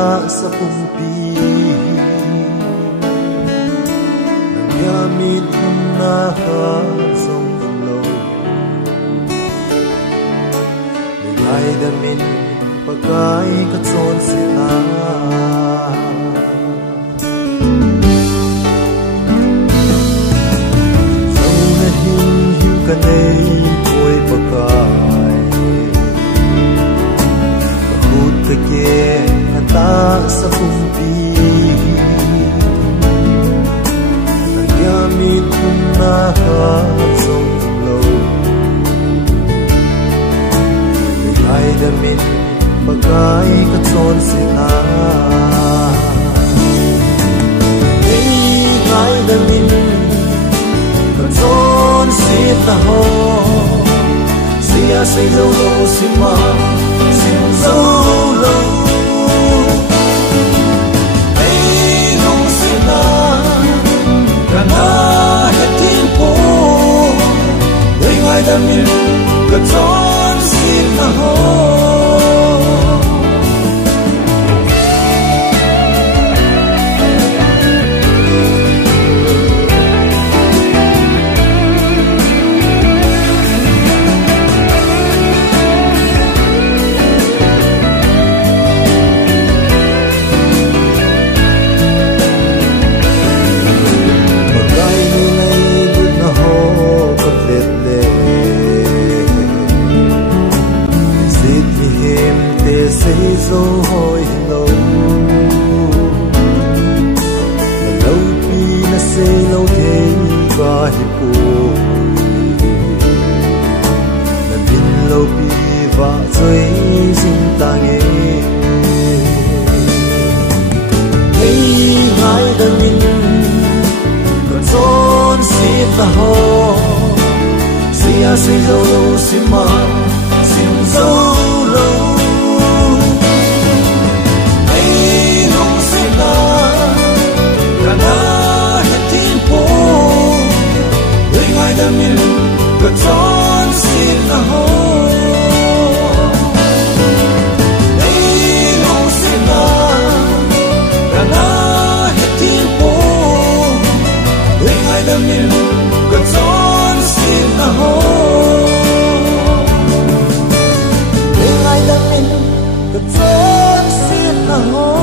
sa pumpi nang yamit na ka song lo nilay damin pagkay katson sila sau na him kanay ko'y pagkay kahut kake kanta sa pumpi nang yamit na ka song lo nilay damin pagkay katson sila nilay damin katson sila ho siya say lâu lâu si ma xin dấu lâu ay nung sila kana hết thiên phố người ngay damin katson sila ho dấu hồi lâu là lâu khi nó sẽ lâu thế và hiệp cuộc là tin lâu khi và rơi xin ta nghe thấy hai đàn mình còn rôn xin ta ho xin dấu lâu xin mà xin dấu lâu damin katson sila ho ay nung sila kana hetin po ay damin katson sila ho ay damin katson sila ho